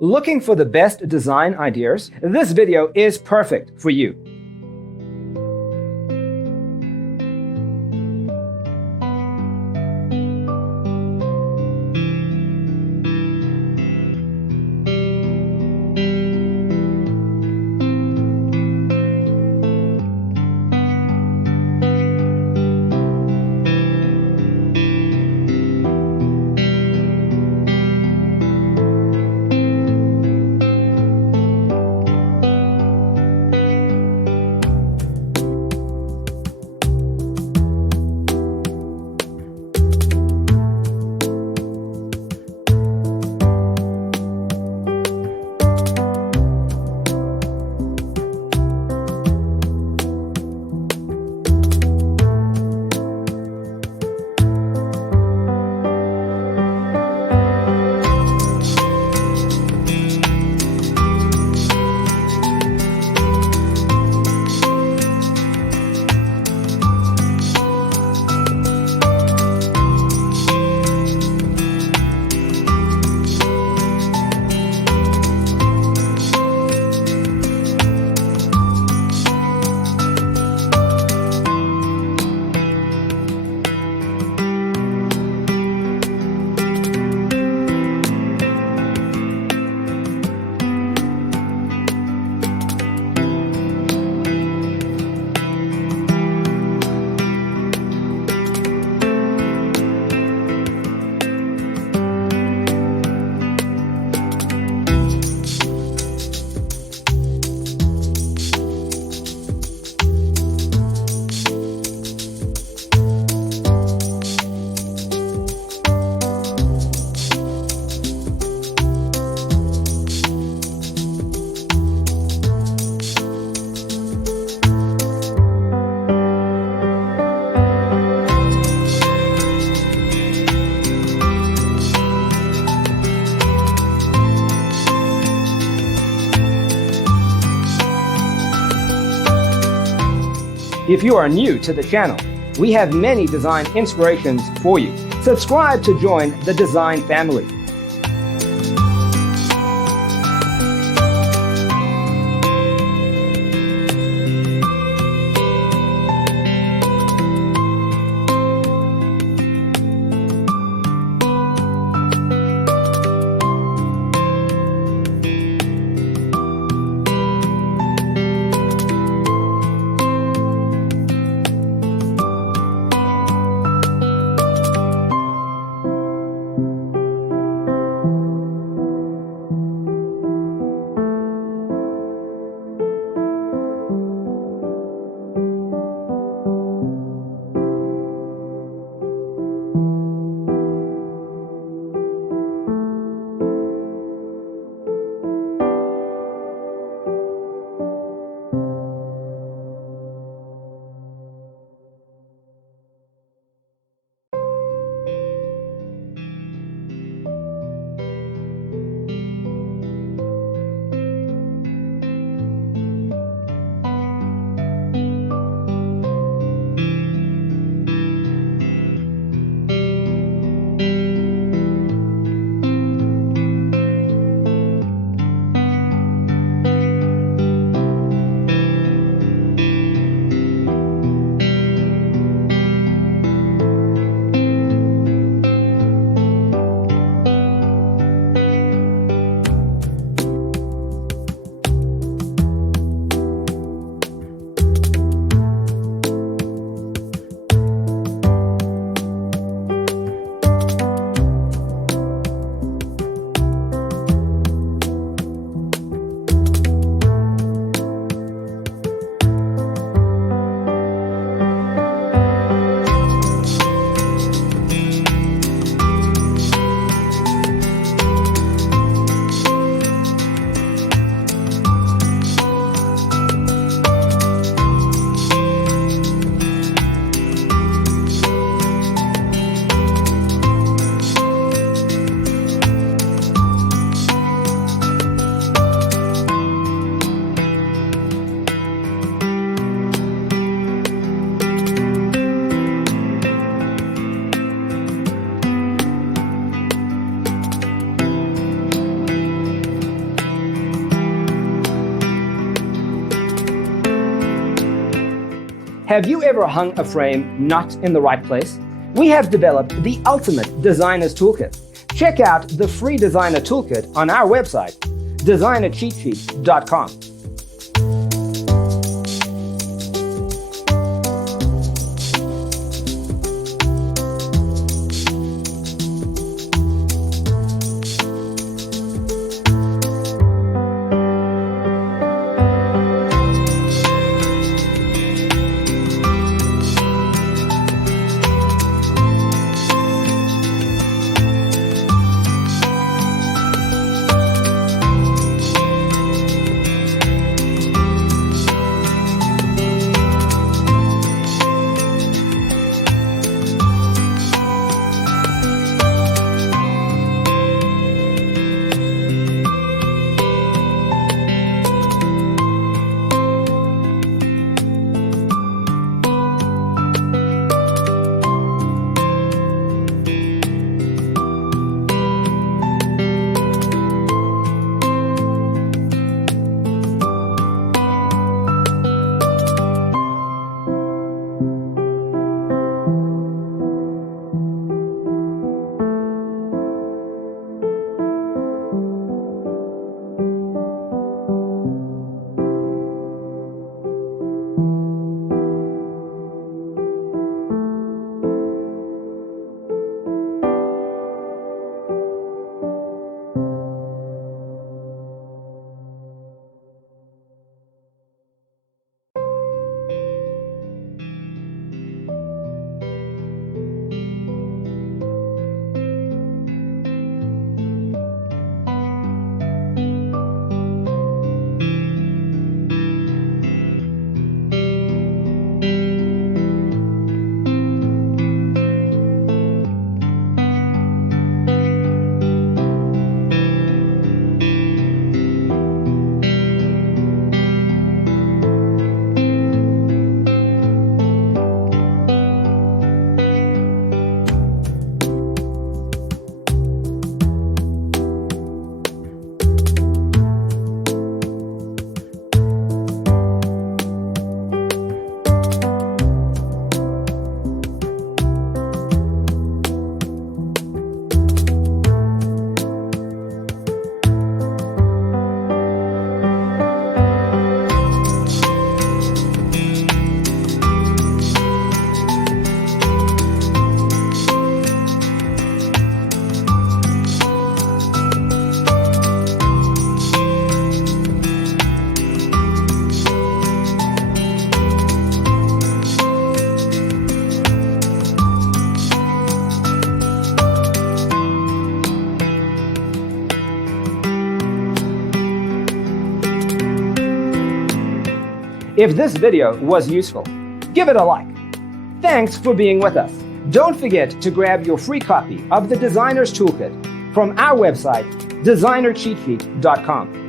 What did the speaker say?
Looking for the best design ideas? This video is perfect for you. If you are new to the channel, we have many design inspirations for you. Subscribe to join the design family. Have you ever hung a frame not in the right place? We have developed the ultimate designer's toolkit. Check out the free designer toolkit on our website, designercheatsheet.com. If this video was useful, give it a like. Thanks for being with us. Don't forget to grab your free copy of the Designer's Toolkit from our website, designercheatsheet.com.